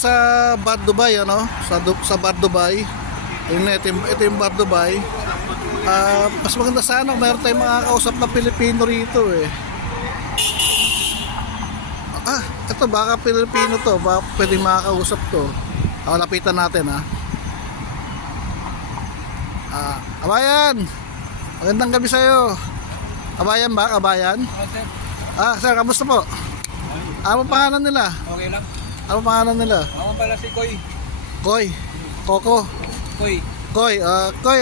Sa Bar Dubai, ano? Sa Bar Dubai. Ito yung Bar Dubai. Mas maganda sana kung meron tayong makakausap na Pilipino rito eh. Ito baka Pilipino to, baka pwedeng makakausap to. Lapitan natin ha. Kabayan, magandang gabi sa'yo. Kabayan ba? Kabayan? Sir, kamusta po? Ano pangalan nila? Okay lang. Ano pangalan nila? Ako pala si Koy. Koy? Coco? Koy. Koy,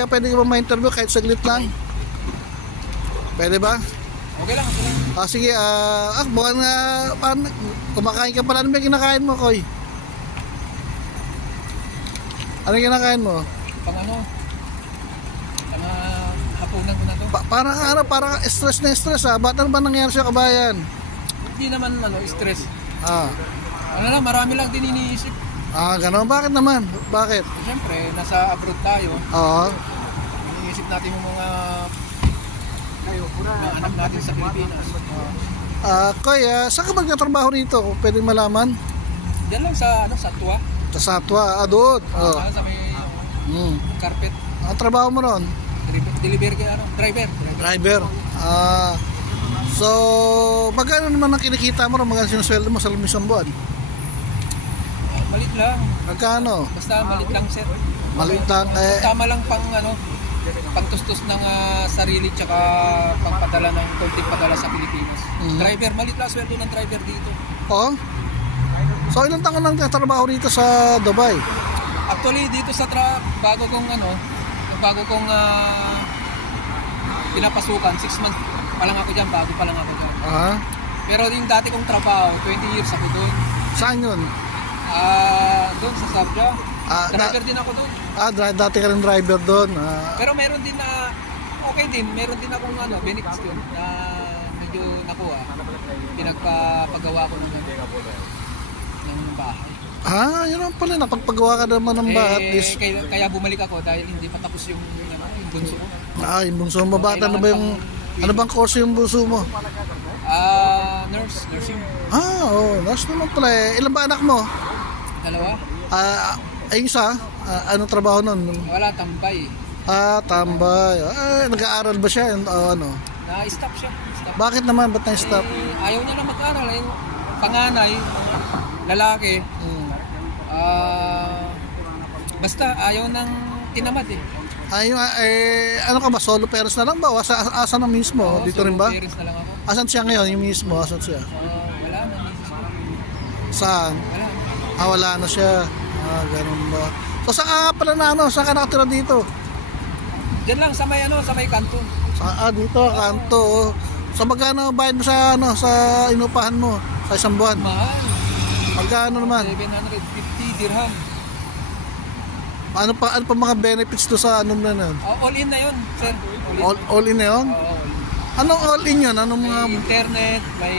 pwede ka ba ma-interview kahit saglit lang? Pwede ba? Okay lang, okay lang. Sige, bukan nga, kumakain ka pala. Ano ba kinakain mo, Koy? Ano kinakain mo? Pang ano? Pang hapunan ko na to. Parang stress na stress ha. Ba't ano ba nangyari sa kabayan? Hindi naman stress. Ah. Ano lang, marami lang din iniisip. Gano'n? Bakit naman? Bakit? Siyempre, nasa abroad tayo. Oo. Iniisip natin yung mga anak natin sa Pilipinas. Koy, saan ka magtatrabaho rito? Kung pwedeng malaman? Diyan lang sa Satwa. Sa Satwa, doon. Sa may carpet. Ang trabaho mo ron? Delivery driver. Driver. So, magkano naman ang kinikita mo ron? Magkano sinusweldo mo sa isang buwan? Malit lang. Magkano? Basta malit lang, sir. Malit lang. Tama lang pangtustos ng sarili tsaka pangpadala ng konting padala sa Pilipinas. Driver, malit lang sweldo ng driver dito. Oh? So ilang taon lang trabaho rito sa Dubai? Actually dito sa bago kong pinapasukan, 6 months pa lang ako dyan, bago pa lang ako dyan. Pero yung dati kong trabaho, 20 years ako doon. Saan yun? Doon sa Sabja. Driver din ako doon. Dati ka rin driver doon. Pero meron din na okay din, meron din akong benefits doon na medyo nakuha. Pinagpapagawa ko ng bahay. Yun lang pala, napagpagawa ka naman ng bahay. Kaya bumalik ako dahil hindi pa tapos yung bunso ko. Yung bunso mo, bata na ba yung, ano bang course yung bunso mo? Nursing. Nurse naman pala eh. Ilan ba anak mo? 2. Ay isa, anong trabaho nun? Wala, tambay. Tambay. Nag-aaral ba siya? Na-stop siya. Bakit naman? Ba't na-stop? Ayaw niya lang mag-aral. Panganay, lalaki. Basta ayaw nang tinamad eh. Ano ka ba? Solo parents na lang ba? O asan na mismo? Dito rin ba? Solo parents na lang ako. Asan siya ngayon? Yung mismo? Asan siya? Wala na. Saan? Wala. Wala na siya. Ganun ba? So saan ka pala saan ka nakatira dito? Diyan lang sa may kanto. Dito, kanto. So magkano bayad mo sa inupahan mo sa isang buwan? Mahal. Magkano naman? 750 dirham. Ano pa mga benefits to sa na nun? All in na yun, sir. All in na yun? Anong all in yun? Anong mga... May internet, may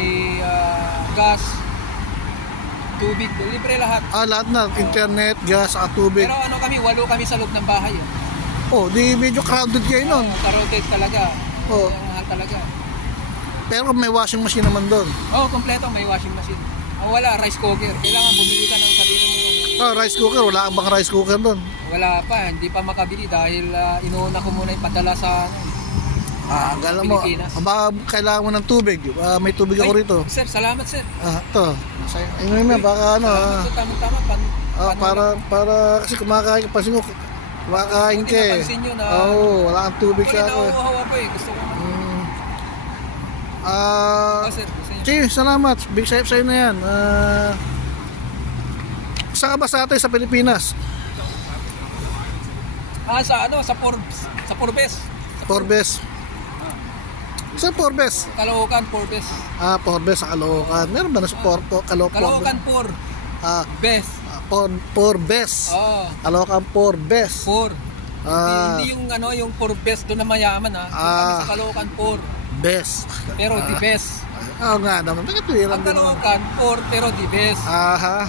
gas, tubig, libre lahat. Lahat na, internet, gas, tubig. Pero kami 8 kami sa loob ng bahay. Di medyo crowded kayo nun. Crowded talaga. Mahal talaga. Pero may washing machine naman doon. Kompleto, may washing machine. Wala, rice cooker. Kailangan bumili ka ng sarili mo. Rice cooker, wala ka bang rice cooker doon? Wala pa, hindi pa makabili dahil inuuna ko muna ipadala sa Gala mo, kailangan mo ng tubig. May tubig ako rito. Sir, salamat sir. Ito. Ayun na, baka Tama-tama. Para kasi kumakain ka, pansin ko, kumakain ka eh. Napansin nyo na... wala kang tubig ka ako eh. Nauuhaw ako eh, gusto ko. Sir, sige, salamat. Big safe sa'yo na yan. Saan ka ba sa atin sa Pilipinas? Sa Forbes. Forbes. Saan Forbes? Caloocan, Forbes. Forbes sa Caloocan. Meron ba na sa Caloocan, Forbes. Forbes. Caloocan, Forbes. Hindi yung Forbes doon na mayaman ha. Kami sa Caloocan, Best. Pero the best. Nga naman. Ang Caloocan, pero the best.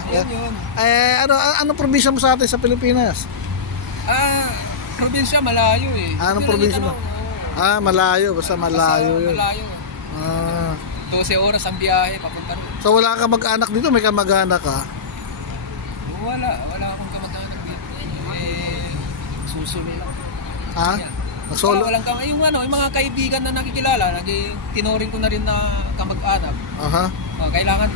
Yun. Anong probinsya mo sa atin sa Pilipinas? Probinsya, malayo eh. Anong probinsya mo? Malayo. Basta malayo yun. Malayo. 12 oras ang biyahe papunta rin. So wala ka mag-anak dito? May ka mag-anak ka? Wala akong kamag-anak dito. Susunod lang. Ha? Solo? Walang yung mga kaibigan na nakikilala, tinuring ko na rin na kamag-anak. Aha. Kailangan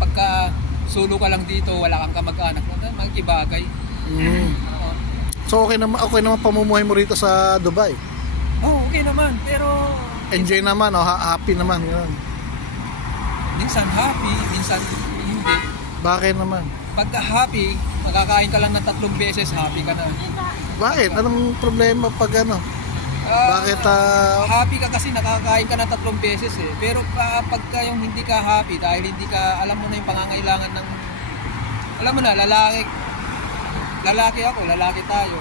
pagka solo ka lang dito, wala kang kamag-anak, magkibagay. So okay naman pamumuhay mo rito sa Dubai? Okay naman, pero Enjoy naman, happy naman. Yun. Minsan happy, minsan hindi. Bakit naman? Pagka happy, makakain ka lang ng 3 beses, happy ka na. Bakit? Anong problema pag ano? Bakit happy ka kasi nakakain ka ng 3 beses eh. Pero pagka yung hindi ka happy dahil hindi ka, alam mo na yung pangangailangan ng, alam mo na, lalaki ako, lalaki tayo.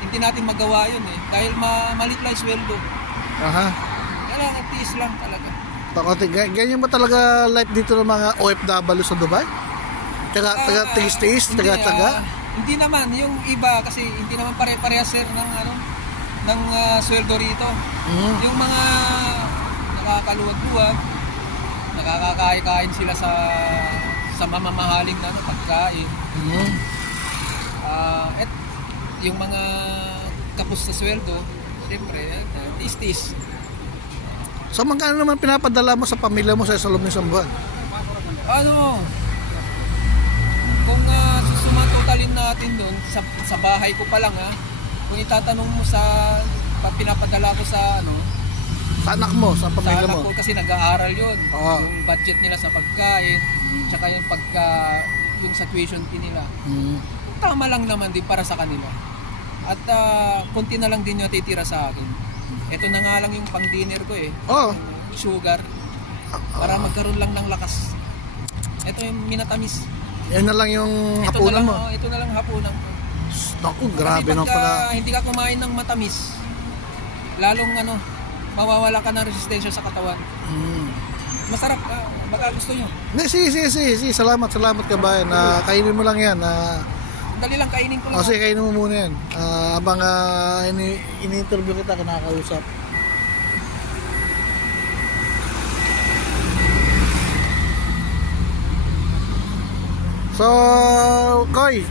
Hindi natin magawa yun eh. Dahil malit lang sweldo. Aha. Kailangan tiis lang talaga. Ganyan ba talaga life dito ng mga OFW sa Dubai? Taga tiis-tiis, taga-taga? Hindi naman, yung iba kasi hindi naman pare-parehas sir ng sweldo rito. Yung mga nakakaluwag-luwag, nakakakain sila sa mamamahaling na pagkain. At yung mga kapos sa sweldo, siyempre, tiis-tiis. So magkano naman pinapadala mo sa pamilya mo sa loob ng isang buwan? Kung sumatotalin natin doon sa bahay ko pa lang kung itatanong mo pag pinapadala ko sa sa anak mo, sa pamilya sa anak mo? ko kasi nag-aaral yun. Yung budget nila sa pagkain, tsaka yung sa tuition fee nila. Tama lang naman din para sa kanila. At konti na lang din yung titira sa akin. Ito na nga lang yung pang dinner ko sugar, para magkaroon lang ng lakas. Ito yung minatamis. Yan na lang yung hapunan mo? Ito na lang hapunan ko. Naku, grabe na pala. Hindi ka kumain ng matamis, lalong mawawala ka ng resistensya sa katawan. Masarap, baka gusto nyo. Si, salamat kabayan. Kainin mo lang yan. Dali lang, kainin ko lang. Sige, kainin mo muna yan. Habang ini-interview kita, kinakausap. So, Koy,